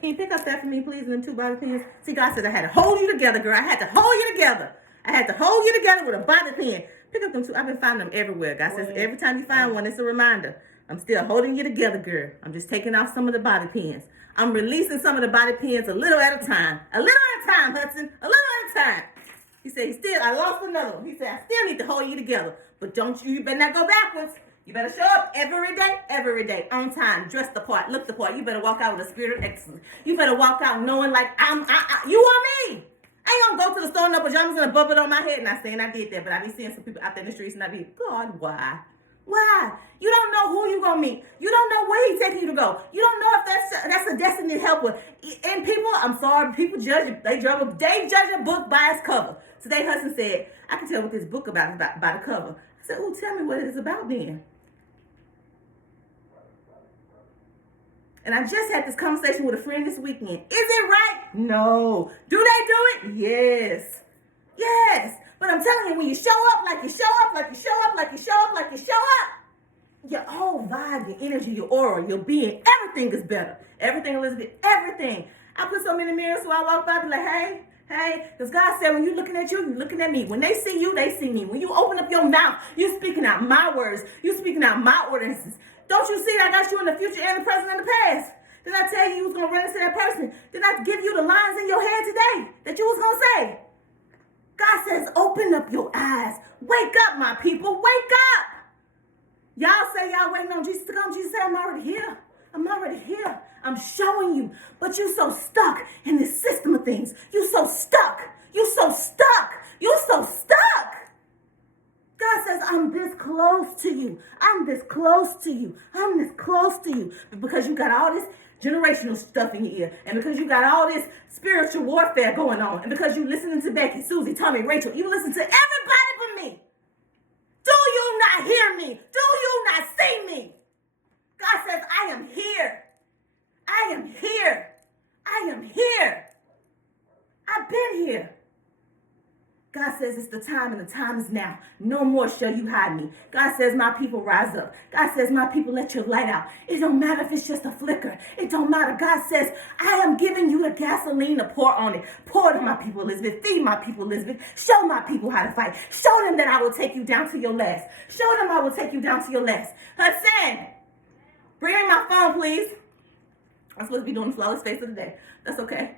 Can you pick up that for me, please, and them 2 bobby pins? See, God says I had to hold you together, girl. I had to hold you together. I had to hold you together with a bobby pin. Pick up them 2. I've been finding them everywhere. God says every time you find one, it's a reminder. I'm still holding you together, girl. I'm just taking off some of the bobby pins. I'm releasing some of the bobby pins a little at a time. A little at a time, Hudson. A little at a time. He said, I lost another one. He said, I still need to hold you together. But you better not go backwards. You better show up every day, on time, dress the part, look the part. You better walk out with a spirit of excellence. You better walk out knowing like, you are me. I ain't gonna go to the store in no pajamas and a bubble on my head. Not saying I did that, but I be seeing some people out there in the streets and I be, God, why? Why? You don't know who you gonna meet. You don't know where he's taking you to go. You don't know if that's a destiny helper. And people, I'm sorry, people judge they judge a book by its cover. Today, Hudson said, I can tell what this book about is by the cover. I said, oh, tell me what it's about then. And I just had this conversation with a friend this weekend. Is it right? No. Do they do it? Yes. Yes. But I'm telling you, when you show up like you show up, like you show up, like you show up, like you show up, your whole vibe, your energy, your aura, your being, everything is better. Everything, Elizabeth, everything. I put something in the mirror so I walk by and be like, hey, because God said when you're looking at you, you're looking at me. When they see you, they see me. When you open up your mouth, you're speaking out my words. You're speaking out my ordinances. Don't you see that I got you in the future and the present and the past? Did I tell you was going to run into that person? Did I give you the lines in your head today that you was going to say? God says, open up your eyes. Wake up, my people. Wake up. Y'all say y'all waiting on Jesus to come. Jesus said, I'm already here. I'm already here. I'm showing you. But you so stuck in this system of things. You so stuck. You so stuck. You so stuck. God says, I'm this close to you. I'm this close to you. I'm this close to you. But because you got all this generational stuff in your ear, and because you got all this spiritual warfare going on, and because you listening to Becky, Susie, Tommy, Rachel, you listen to everybody but me. Do you not hear me? Do you not see me? God says, I am here. I am here. I am here. I've been here. God says it's the time and the time is now. No more shall you hide me. God says my people rise up. God says my people let your light out. It don't matter if it's just a flicker. It don't matter. God says I am giving you the gasoline to pour on it. Pour to my people, Elizabeth. Feed my people, Elizabeth. Show my people how to fight. Show them that I will take you down to your last. Show them I will take you down to your last. Hudson, bring me my phone, please. I'm supposed to be doing the flawless face of the day. That's okay.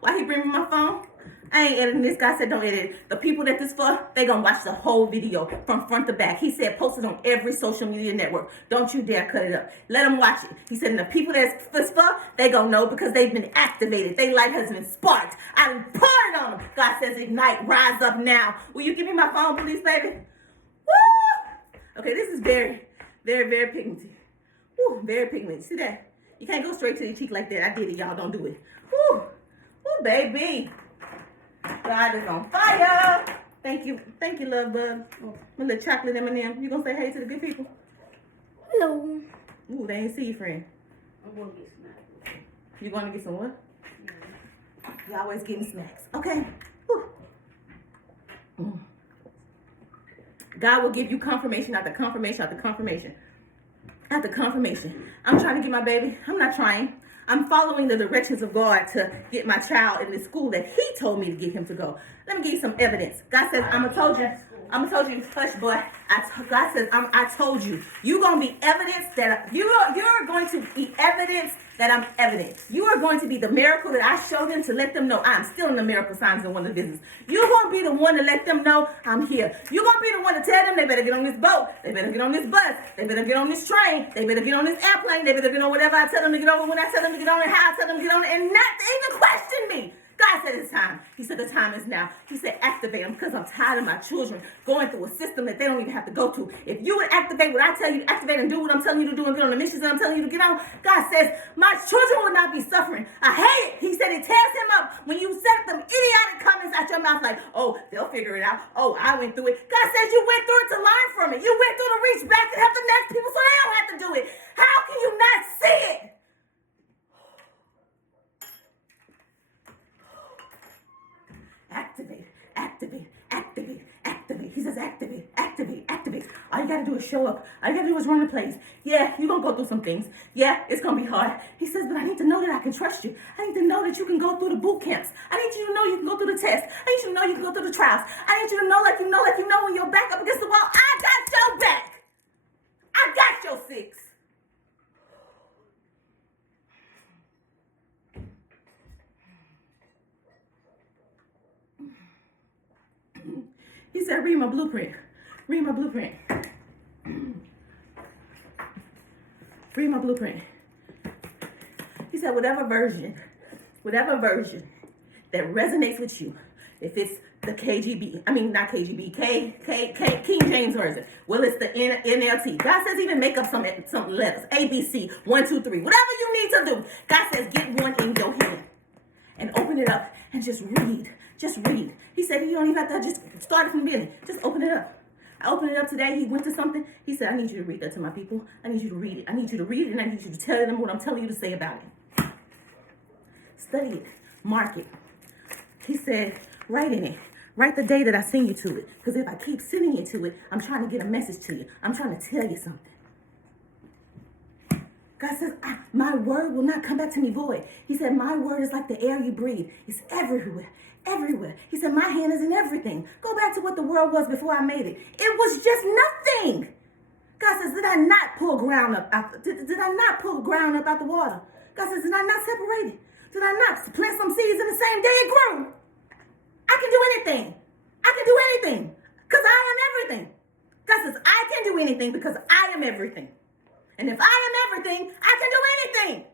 Why he bring me my phone? I ain't editing this. God said don't edit it. The people that this for, they gonna watch the whole video from front to back. He said post it on every social media network. Don't you dare cut it up. Let them watch it. He said and the people that's this for, they gonna know because they've been activated. Their light has been sparked. I poured on them. God says ignite, rise up now. Will you give me my phone, please, baby? Woo! Okay, this is very, very, very pigmented. Woo, very pigmented. See that? You can't go straight to your cheek like that. I did it. Y'all don't do it. Woo! Woo, baby. God is on fire. Thank you. Thank you, love bug. My little chocolate M&M. You gonna say hey to the good people? Hello. Ooh, they ain't see you, friend. I'm gonna get snacks. You gonna get some what? Yeah. You always getting snacks. Okay. Woo. God will give you confirmation after confirmation after confirmation. After confirmation. I'm trying to get my baby. I'm not trying. I'm following the directions of God to get my child in the school that he told me to get him to go. Let me give you some evidence. God says, I'm going to told you, hush, boy. God says, I told you. You're going to be evidence that, you're going to be evidence that I'm evident. You are going to be the miracle that I showed them to let them know I'm still in the miracle signs and wonder business. You're going to be the one to let them know I'm here. You're going to be the one to tell them they better get on this boat. They better get on this bus. They better get on this train. They better get on this airplane. They better get on whatever I tell them to get on when I tell them to get on and how I tell them to get on it and not to even question me. God said it's time. He said the time is now. He said activate them because I'm tired of my children going through a system that they don't even have to go to. If you would activate what I tell you to activate and do what I'm telling you to do and get on the missions that I'm telling you to get on, God says my children will not be suffering. I hate it. He said it tears him up when you set them idiotic comments out your mouth like, oh, they'll figure it out. Oh, I went through it. God says you went through it to learn from it. You went through to reach back to help the next people so they don't have to do it. How can you not see it? Activate, activate, activate, activate. He says activate, activate. activate. All you gotta do is show up. All you gotta do is run the plays. Yeah, you're gonna go through some things. Yeah, it's gonna be hard. He says, but I need to know that I can trust you. I need to know that you can go through the boot camps. I need you to know you can go through the tests. I need you to know you can go through the trials. I need you to know like you know when you're back up against the wall. I got your back. I got your six. He said, read my blueprint. Read my blueprint. Read my blueprint. He said, whatever version that resonates with you, if it's the not KGB, King James Version. Well, it's the NLT. God says even make up some letters, A, B, C, 1, 2, 3. Whatever you need to do. God says get one in your hand and open it up and just read. Just read. He said you don't even have to just start it from the beginning. Just open it up. I opened it up today. He went to something. He said, I need you to read that to my people. I need you to read it. I need you to read it, and I need you to tell them what I'm telling you to say about it. Study it. Mark it. He said, write in it. Write the day that I send you to it. Because if I keep sending you to it, I'm trying to get a message to you. I'm trying to tell you something. God says, my word will not come back to me void. He said, my word is like the air you breathe. It's everywhere. Everywhere. He said, my hand is in everything. Go back to what the world was before I made it. It was just nothing. God says, did I not pull ground up out did I not pull ground up out the water? God says, did I not separate it? Did I not plant some seeds in the same day it grew? I can do anything. I can do anything because I am everything. God says, I can do anything because I am everything. And if I am everything, I can do anything.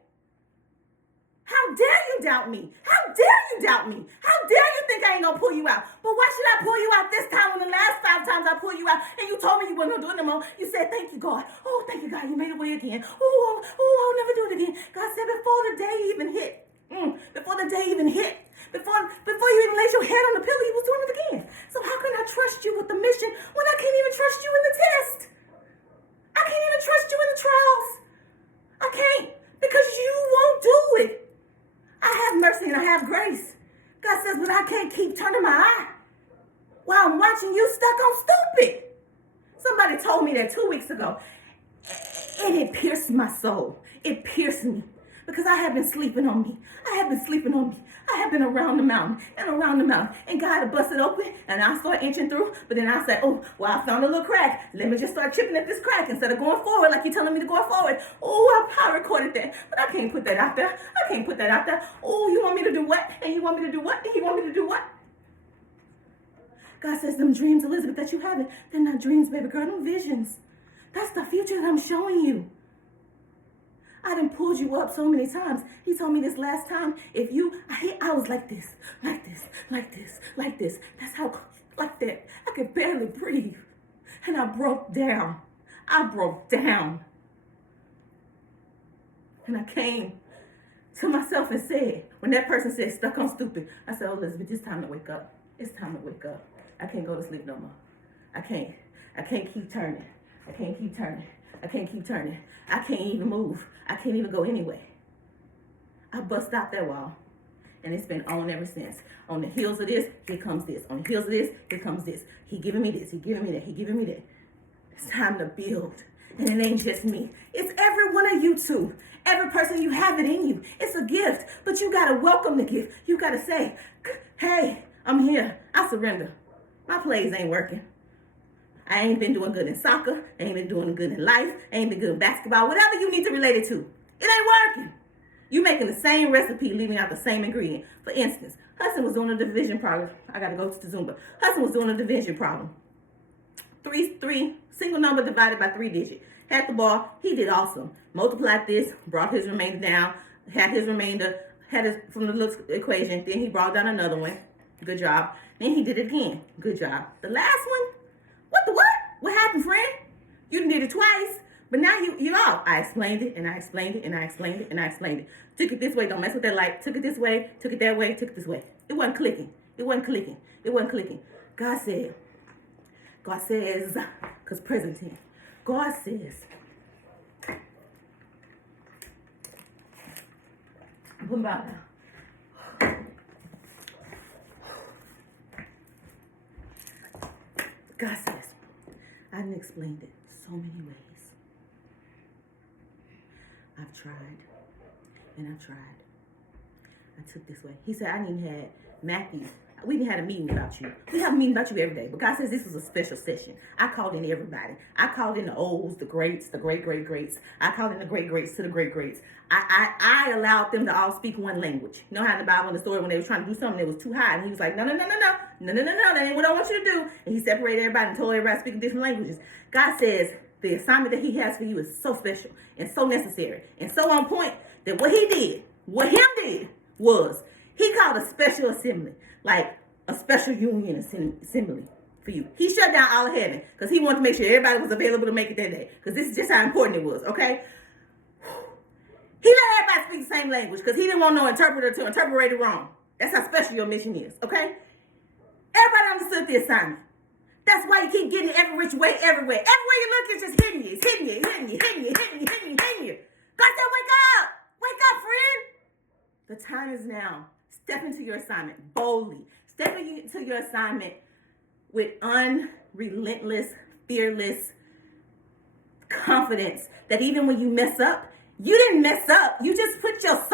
How dare you doubt me? How dare you doubt me? How dare you think I ain't gonna pull you out? But why should I pull you out this time when the last 5 times I pulled you out and you told me you weren't gonna do it no more? You said, thank you, God. Oh, thank you, God. You made a way again. Oh, I'll never do it again. God said before the day even hit, before you even laid your head on the pillow, you was doing it again. So how can I trust you with the mission when I can't even trust you in the test? I can't even trust you in the trials. I can't because you won't do it. I have mercy and I have grace. God says, but I can't keep turning my eye while I'm watching you stuck on stupid. Somebody told me that 2 weeks ago, and it pierced my soul. It pierced me because I have been sleeping on me. I have been around the mountain, and God had busted open, and I start inching through, but then I said, oh, well, I found a little crack. Let me just start chipping at this crack instead of going forward like you're telling me to go forward. Oh, I recorded that, but I can't put that out there. Oh, you want me to do what? And you want me to do what? And you want me to do what? God says, them dreams, Elizabeth, that you have, they're not dreams, baby girl, them visions. That's the future that I'm showing you. I done pulled you up so many times. He told me this last time, I was like this. That's how, like that. I could barely breathe. And I broke down. And I came to myself and said, when that person said, stuck on stupid, I said, oh, Elizabeth, it's time to wake up. It's time to wake up. I can't go to sleep no more. I can't keep turning. I can't even move. I can't even go anyway. I bust out that wall. And it's been on ever since. On the heels of this, here comes this. On the heels of this, here comes this. He giving me this. He giving me that. It's time to build. And it ain't just me. It's every one of you too. Every person, you have it in you. It's a gift. But you got to welcome the gift. You got to say, hey, I'm here. I surrender. My plays ain't working. I ain't been doing good in soccer. I ain't been doing good in life. I ain't been good in basketball. Whatever you need to relate it to. It ain't working. You making the same recipe, leaving out the same ingredient. For instance, Hudson was doing a division problem. I got to go to Zumba. Hudson was doing a division problem. Three, single number divided by 3 digits. Had the ball. He did awesome. Multiplied this, brought his remainder down, had it from the little equation. Then he brought down another one. Good job. Then he did it again. Good job. The last one, what happened, friend? You did it twice, but now you off. I explained it, and I explained it. Took it this way, don't mess with that light. Took it this way, took it that way, took it this way. It wasn't clicking. God says, because present tense. God says, put them out now. God says, I done explained it so many ways. I've tried, and I've tried. I took this way. He said, I didn't even had Matthew. We didn't have a meeting about you. We have a meeting about you every day. But God says this was a special session. I called in everybody. I called in the olds, the greats, the great-greats. I called in the great-greats to the great-greats. I allowed them to all speak one language. You know how in the Bible in the story when they were trying to do something that was too high, and he was like, no, that ain't what I want you to do. And he separated everybody and told everybody to speak different languages. God says the assignment that he has for you is so special and so necessary and so on point that what he did was he called a special assembly, like a special union assembly for you. He shut down all of heaven because he wanted to make sure everybody was available to make it that day, because this is just how important it was, okay? He let everybody speak the same language because he didn't want no interpreter to interpret it wrong. That's how special your mission is, okay? Everybody understood the assignment. That's why you keep getting it every which way, everywhere. Everywhere you look, it's just hitting you. It's hitting you. God said, wake up. Wake up, friend. The time is now. Step into your assignment boldly. Step into your assignment with unrelentless, fearless confidence that even when you mess up, you didn't mess up. You just put your